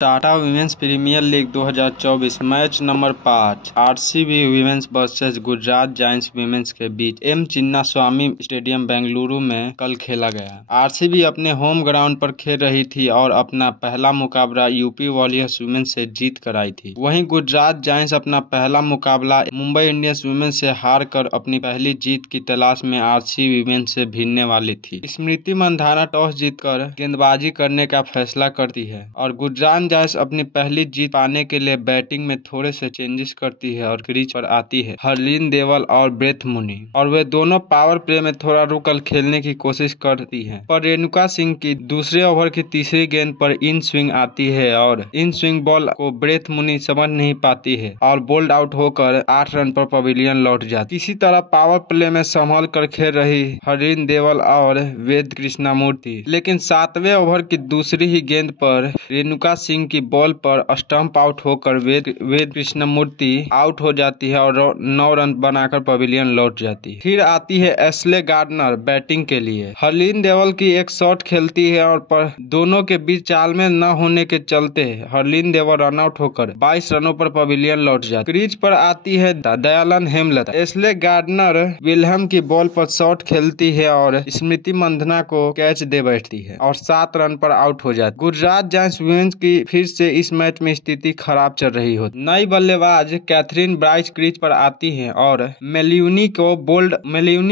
Tata women's premier league 2024 match number 5 RCB women's versus Gujarat giants women's के बीच M Chinnaswamy stadium Bengaluru में कल खेला गया। आरसीबी अपने होम ग्राउंड पर खेल रही थी और अपना पहला मुकाबला यूपी वॉरियर्स वीमेंस से जीत कर आई थी। वहीं गुजरात जायंट्स अपना पहला मुकाबला मुंबई इंडियंस वीमेंस से हार कर अपनी पहली जीत की तलाश में आरसीबी वीमेंस से भिड़ने वाली थी। स्मृति मंधाना टॉस जीतकर गेंदबाजी करने का फैसला करती है और गुजरात जायंट्स अपनी पहली जीत पाने के लिए बैटिंग में थोड़े से चेंजेस करती है और क्रीज पर आती है हरलीन देवल और ब्रेथ मुनी, और वे दोनों पावर प्ले में थोड़ा रुककर खेलने की कोशिश करती हैं। पर रेणुका सिंह की दूसरे ओवर की तीसरी गेंद पर इन स्विंग आती है और इन स्विंग बॉल को ब्रेथ मुनी समझ नहीं पाती है और बोल्ड आउट होकर 8 रन पर पवेलियन लौट जाती। इसी तरह पावर प्ले में संभल कर खेल रही हरलीन देवल और वेद कृष्णमूर्ति, लेकिन 7वें ओवर की दूसरी ही गेंद पर रेणुका सिंह की बॉल पर स्टंप आउट होकर वेद कृष्णमूर्ति आउट हो जाती है और 9 रन बनाकर पवेलियन लौट जाती है। फिर आती है एशले गार्डनर बैटिंग के लिए। हरलीन देवल की एक शॉट खेलती है और पर दोनों के बीच चाल में न होने के चलते हरलीन देवल रन आउट होकर 22 रनों पर पवेलियन लौट जाती। क्रीज पर आती है Dayalan Hemlata. Ashleigh Gardner William की बॉल पर शॉट खेलती है और स्मृति मंधाना को कैच दे बैठती है और 7 रन पर आउट हो जाती। गुजरात जायंट्स वीमेंस की फिर से इस मैच में स्थिति खराब चल रही होती। नई बल्लेबाज कैथरीन ब्राइस क्रीज पर आती हैं और मेलिउनी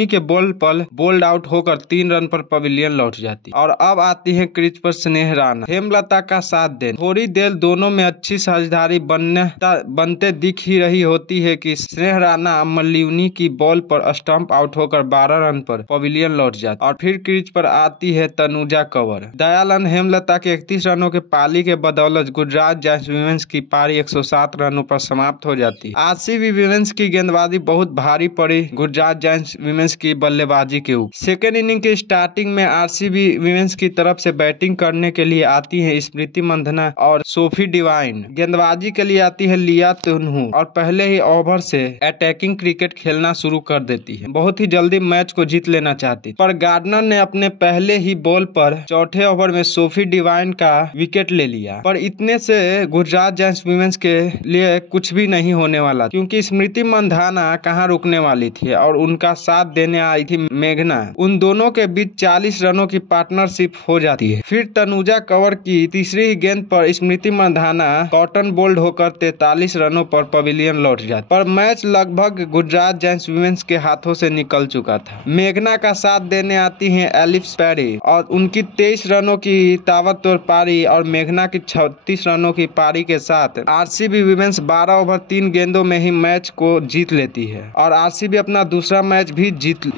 के बॉल पर बोल्ड आउट होकर 3 रन पर पवेलियन लौट जाती और अब आती है क्रीज पर स्नेह राणा। हेमलता का साथ दे थोड़ी देर दोनों में अच्छी साझेदारी बनते दिख ही रही होती है कि स्नेह राणा मेलिउनी की बॉल पर स्टंप आउट होकर 12 रन पर पवेलियन लौट जाती और फिर क्रीज पर आती है तनुजा कंवर। दयालन हेमलता के 31 रनों के पारी के बदौलत गुजरात जायंट्स वीमेंस की पारी 107 रनों पर समाप्त हो जाती है। आरसीबी वीमेंस की गेंदबाजी बहुत भारी पड़ी गुजरात जायंट्स वीमेंस की बल्लेबाजी के ऊपर। सेकेंड इनिंग की स्टार्टिंग में आरसीबी वीमेंस की तरफ से बैटिंग करने के लिए आती है स्मृति मंधाना और सोफी डिवाइन। गेंदबाजी के लिए आती है लिया तुनहू और पहले ही ओवर से अटैकिंग क्रिकेट खेलना शुरू कर देती है। बहुत ही जल्दी मैच को जीत लेना चाहती, पर गार्डनर ने अपने पहले ही बॉल पर चौथे ओवर में सोफी डिवाइन का विकेट ले लिया। पर इतने से गुजरात जायंट्स वीमेंस के लिए कुछ भी नहीं होने वाला, क्योंकि स्मृति मंधाना कहां रुकने वाली थी और उनका साथ देने आई थी मेघना। उन दोनों के बीच 40 रनों की पार्टनरशिप हो जाती है। फिर तनुजा कंवर की तीसरी ही गेंद पर स्मृति मंधाना कॉटन बोल्ड होकर 43 रनों पर पवेलियन लौट जाती, पर मैच लगभग गुजरात जायंट्स वीमेंस के हाथों से निकल चुका था। मेघना का साथ देने आती है एलिस पेरी और उनकी 23 रनों की ताबड़तोड़ पारी और मेघना की 36 रनों की पारी के साथ आरसीबी वीमेंस 12 ओवर 3 गेंदों में ही मैच को जीत लेती है और आरसीबी अपना दूसरा मैच भी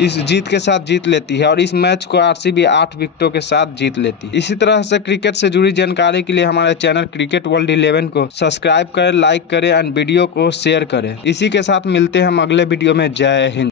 इस जीत के साथ जीत लेती है और इस मैच को आरसीबी 8 विकेटों के साथ जीत लेती है। इसी तरह से क्रिकेट से जुड़ी जानकारी के लिए हमारे चैनल क्रिकेट वर्ल्ड 11 को सब्सक्राइब करें, लाइक करें एंड वीडियो को शेयर करें। इसी के साथ मिलते हैं हम अगले वीडियो में। जय हिंद।